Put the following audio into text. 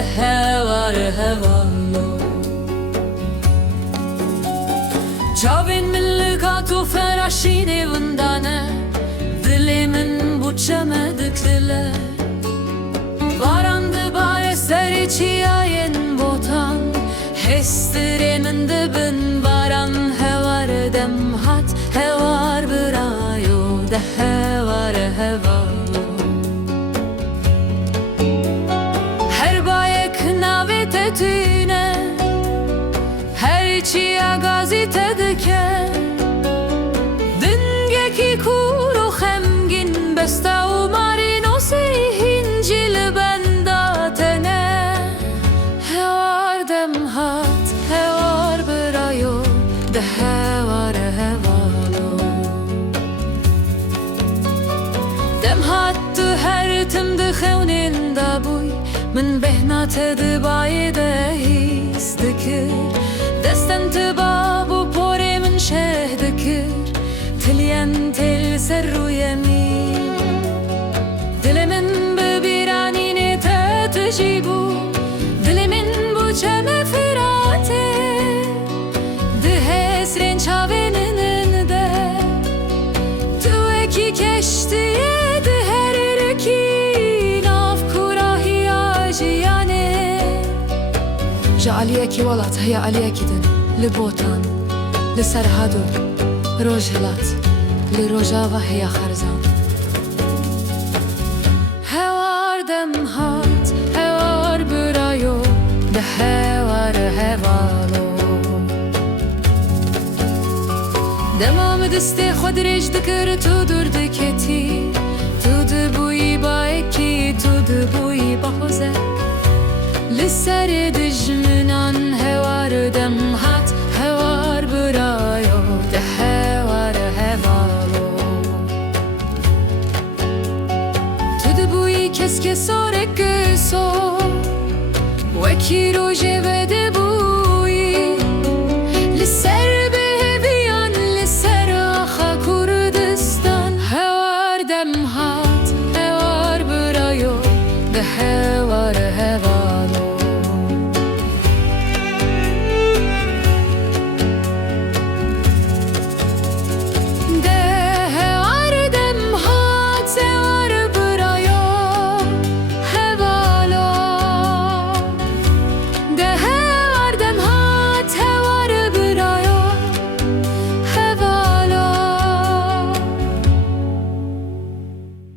ده هوار هوالو Çavin millikatu feraşini vındane Dilimin bu çemedıklıle Varandı bare seriçi ayın botan Hestiremin dibin varan hevar dem hat Hevar bırayo de hevar hevalo Her bayek navet etüne Her çiya gazete dike Dingeki kuru hemgin Besta umarino hincil benda tene Hevar dem hat Hevar bırayo De hevar hevalo Dem hattı her timdi khevnin da buy Min behnat edibay de his dikir Desten tıba bu pore min şeh dikir Tilyen tel serru yemin Dilimin bibiranine tetjibu Dilimin bu çeme firate Dihesren çaveninin de Tu eki keştiye جا عليكي ولات هيا عليكي دن لبوتان لسرهادو روج هلات لروجاوا هيا خرزان هوار دم هات هوار برايو ده هوار هوالو دمام دسته خود ريج دكر تو دور دكتي تو دبوي بايكي تو دبوي بحوزه لسر دجمنان هوار دم hat هوار برايو ده هوار هوالو تدبوي keske sorek so وكي روجه